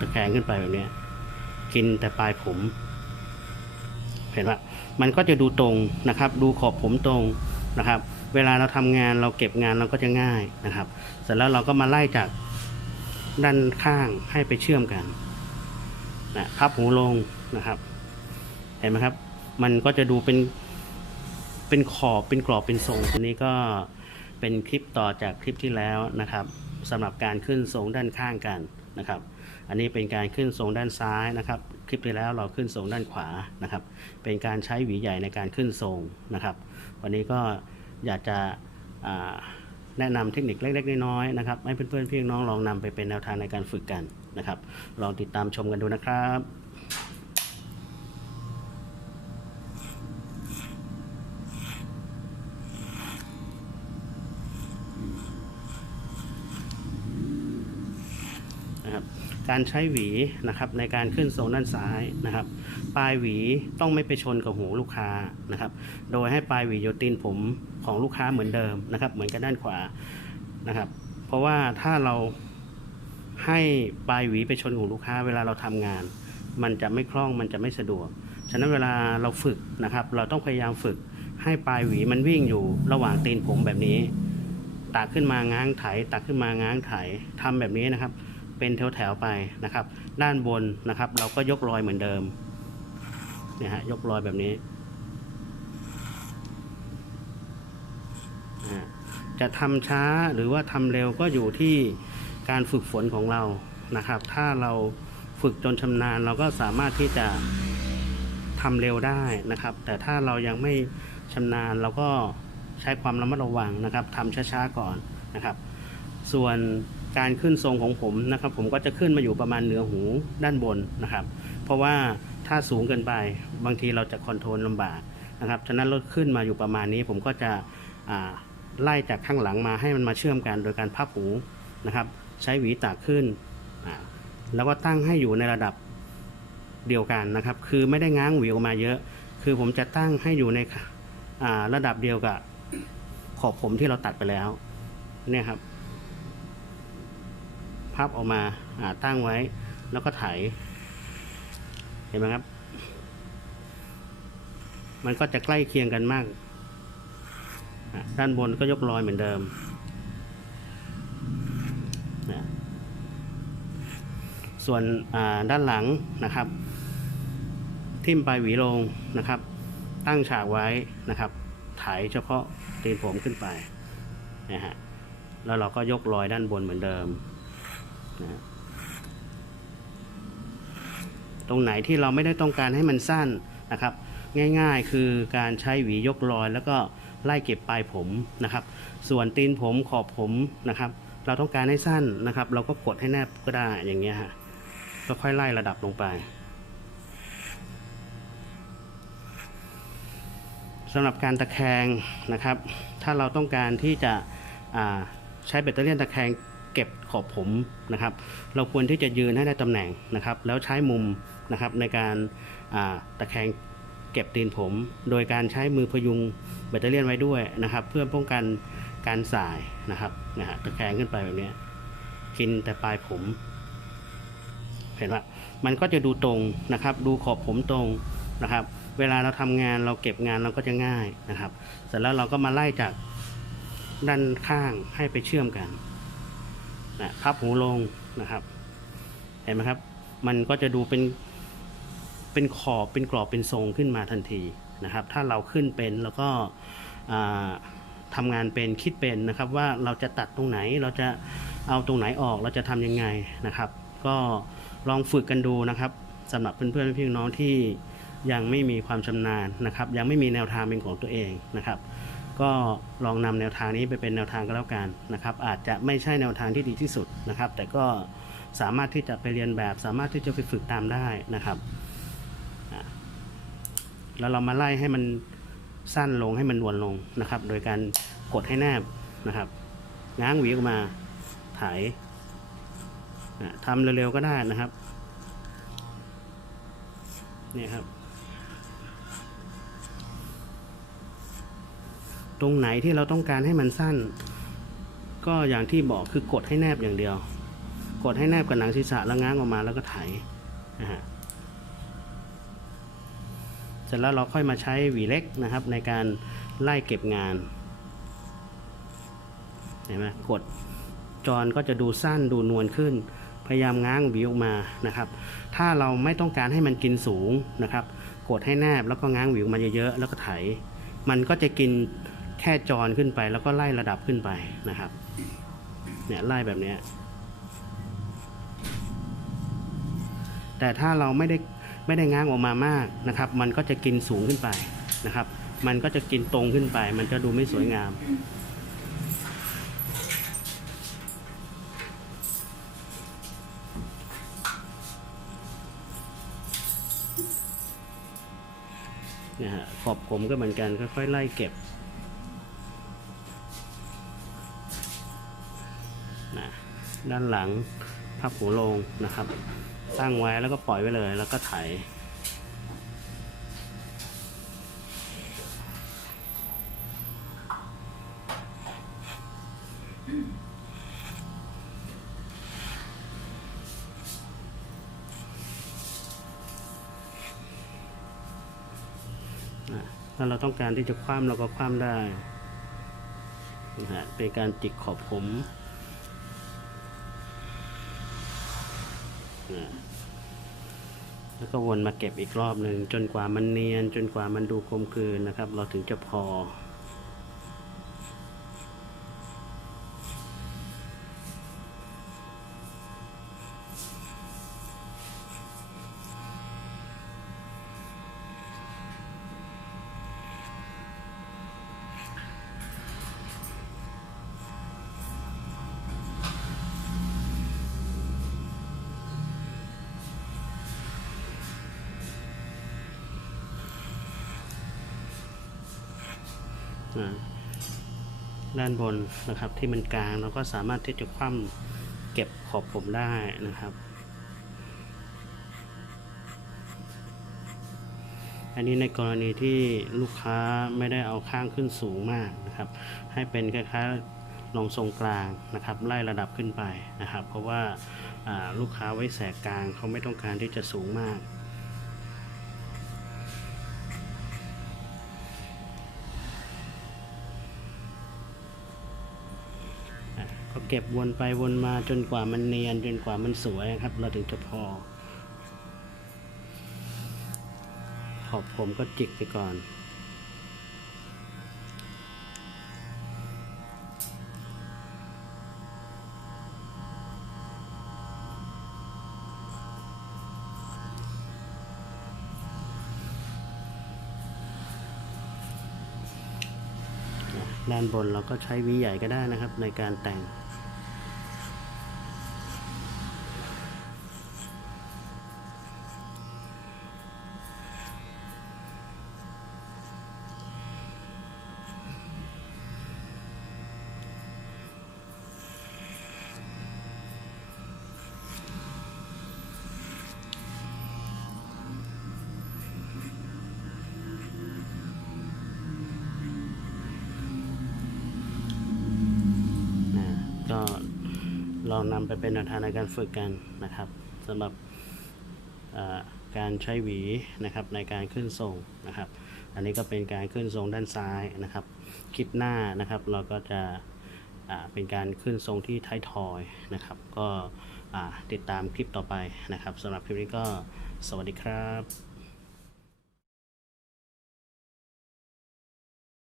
ตะแคงขึ้นไปแบบนี้กินแต่ปลายผม เห็นปะมันก็จะดูตรงนะครับ ดูขอบผมตรงนะครับ เวลาเราทำงานเราเก็บงานเราก็จะง่ายนะครับ เสร็จแล้วเราก็มาไล่จากด้านข้างให้ไปเชื่อมกันนะพับหูลงนะครับ เห็นไหมครับ มันก็จะดูเป็นเป็นขอบเป็นกรอบเป็นทรงอันนี้ก็เป็นคลิปต่อจากคลิปที่แล้วนะครับสำหรับการขึ้นทรงด้านข้างกันนะครับ อันนี้เป็นการขึ้นทรงด้านซ้ายนะครับ คลิปที่แล้วเราขึ้นทรงด้านขวานะครับ เป็นการใช้หวีใหญ่ในการขึ้นทรงนะครับ วันนี้ก็อยากจะแนะนำเทคนิคเล็กๆน้อยๆนะครับให้เพื่อนๆพี่น้องลองนำไปเป็นแนวทางในการฝึกกันนะครับ ลองติดตามชมกันดูนะครับ นะครับ การใช้หวีนะครับในการขึ้นทรงด้านซ้ายนะครับ ปลายหวีต้องไม่ไปชนกับหูลูกค้านะครับ โดยให้ปลายหวีโยตีนผมของลูกค้าเหมือนเดิมนะครับ เหมือนกับด้านขวานะครับ เพราะว่าถ้าเราให้ปลายหวีไปชนหูลูกค้า เวลาเราทำงาน มันจะไม่คล่องมันจะไม่สะดวก ฉะนั้นเวลาเราฝึกนะครับ เราต้องพยายามฝึกให้ปลายหวีมันวิ่งอยู่ระหว่างตีนผมแบบนี้ตักขึ้นมาง้างไถตักขึ้นมาง้างไถทำแบบนี้นะครับ เป็นแถวๆไปนะครับ ด้านบนนะครับ เราก็ยกรอยเหมือนเดิมเนี่ยฮะยกรอยแบบนี้ จะทำช้าหรือว่าทำเร็วก็อยู่ที่การฝึกฝนของเรานะครับ ถ้าเราฝึกจนชำนาญเราก็สามารถที่จะทำเร็วได้นะครับ แต่ถ้าเรายังไม่ชำนาญเราก็ใช้ความระมัดระวังนะครับทำช้าๆก่อนนะครับ ส่วน การขึ้นทรงของผมนะครับ ผมก็จะขึ้นมาอยู่ประมาณเหนือหูด้านบนนะครับ เพราะว่าถ้าสูงเกินไปบางทีเราจะคอนโทรลลำบากนะครับฉะนั้นลดขึ้นมาอยู่ประมาณนี้ ผมก็จะไล่จากข้างหลังมาให้มันมาเชื่อมกันโดยการพับหูนะครับ ใช้หวีตากขึ้น แล้วก็ตั้งให้อยู่ในระดับเดียวกันนะครับ คือไม่ได้ง้างหวีออกมาเยอะ คือผมจะตั้งให้อยู่ในระดับเดียวกับขอบผมที่เราตัดไปแล้วเนี่ยครับ พับออกมาตั้งไว้ แล้วก็ไถ เห็นไหมครับ มันก็จะใกล้เคียงกันมาก ด้านบนก็ยกรอยเหมือนเดิมนะส่วนด้านหลังนะครับ ทิ่มปลายหวีลงนะครับ ตั้งฉากไว้นะครับไถเฉพาะตีนผมขึ้นไปนะฮะแล้วเราก็ยกรอยด้านบนเหมือนเดิม นะตรงไหนที่เราไม่ได้ต้องการให้มันสั้นนะครับ ง่ายๆคือการใช้หวียกรอย แล้วก็ไล่เก็บปลายผมนะครับ ส่วนตีนผมขอบผมนะครับ เราต้องการให้สั้นนะครับ เราก็กดให้แนบก็ได้อย่างเงี้ยฮะก็ค่อยไล่ระดับลงไปสำหรับการตะแคงนะครับ ถ้าเราต้องการที่จะใช้แบตเตอรี่ตะแคง เก็บขอบผมนะครับ เราควรที่จะยืนให้ได้ตำแหน่งนะครับ แล้วใช้มุมนะครับในการาตะแคงเก็บตีนผม โดยการใช้มือพยุงแบตเตอรี่ไว้ด้วยนะครับ เพื่อป้องกันการสายนะครับนะฮะตะแคงขึ้นไปแบบนี้กินแต่ปลายผม เห็นปะมันก็จะดูตรงนะครับ ดูขอบผมตรงนะครับ เวลาเราทำงานเราเก็บงานเราก็จะง่ายนะครับ เสร็จแล้วเราก็มาไล่จากด้านข้างให้ไปเชื่อมกัน นะพับหูลงนะครับ เห็นไหมครับ มันก็จะดูเป็นเป็นขอบเป็นกรอบเป็นทรงขึ้นมาทันทีนะครับ ถ้าเราขึ้นเป็นแล้วก็ทำงานเป็นคิดเป็นนะครับ ว่าเราจะตัดตรงไหนเราจะเอาตรงไหนออกเราจะทำยังไงนะครับ ก็ลองฝึกกันดูนะครับสำหรับเพื่อนๆพี่น้องที่ยังไม่มีความชำนาญนะครับ ยังไม่มีแนวทางเป็นของตัวเองนะครับ ก็ลองนำแนวทางนี้ไปเป็นแนวทางก็แล้วกันนะครับ อาจจะไม่ใช่แนวทางที่ดีที่สุดนะครับ แต่ก็สามารถที่จะไปเรียนแบบ สามารถที่จะไปฝึกตามได้นะครับแล้วเรามาไล่ให้มันสั้นลงให้มันนวลลงนะครับ โดยการกดให้แนบนะครับง้างหวีออกมาถอะทำเร็วๆก็ได้นะครับนี่ครับ ตรงไหนที่เราต้องการให้มันสั้น ก็อย่างที่บอกคือกดให้แนบอย่างเดียว กดให้แนบกับหนังศีรษะแล้วง้างออกมาแล้วก็ไถนะฮะเสร็จแล้วเราค่อยมาใช้หวีเล็กนะครับ ในการไล่เก็บงานเห็นไหมกดจอนก็จะดูสั้นดูนวลขึ้น พยายามง้างหวีออกมานะครับ ถ้าเราไม่ต้องการให้มันกินสูงนะครับ กดให้แนบแล้วก็ง้างหวีออกมาเยอะๆแล้วก็ไถ มันก็จะกิน แค่จอนขึ้นไปแล้วก็ไล่ระดับขึ้นไปนะครับ เนี่ยไล่แบบนี้ แต่ถ้าเราไม่ได้ไม่ได้ง้างออกมามากนะครับ มันก็จะกินสูงขึ้นไปนะครับ มันก็จะกินตรงขึ้นไป มันจะดูไม่สวยงามนะฮะขอบผมก็เหมือนกันค่อยๆไล่เก็บนะ ด้านหลังพับหูลงนะครับ ตั้งไว้แล้วก็ปล่อยไว้เลย แล้วก็ไถถ้าเราต้องการที่จะคว่ำเราก็คว่ำได้นะฮะเป็นการจิกขอบผมนะ แล้วก็วนมาเก็บอีกรอบหนึ่งจนกว่ามันเนียนจนกว่ามันดูกลมกลืนนะครับ เราถึงจะพอ ด้านบนนะครับที่มันกลางเราก็สามารถที่จะคว่ำเก็บขอบผมได้นะครับ อันนี้ในกรณีที่ลูกค้าไม่ได้เอาข้างขึ้นสูงมากนะครับ ให้เป็นคล้ายๆรองทรงกลางนะครับไล่ระดับขึ้นไปนะครับ เพราะว่าอ่าลูกค้าไว้แสกกลางเขาไม่ต้องการที่จะสูงมาก อะก็ เก็บวนไปวนมาจนกว่ามันเนียนจนกว่ามันสวยครับ เราถึงจะพอ ขอบผมก็จิกไปก่อนด้านบนเราก็ใช้วีใหญ่ก็ได้นะครับในการแต่ง นำไปเป็นแนวทางในการฝึกกันนะครับสำหรับการใช้หวีนะครับในการขึ้นทรงนะครับ อันนี้ก็เป็นการขึ้นทรงด้านซ้ายนะครับ คลิปหน้านะครับเราก็จะเป็นการขึ้นทรงที่ท้ายทอยนะครับ ก็ติดตามคลิปต่อไปนะครับสำหรับคลิปนี้ก็สวัสดีครับ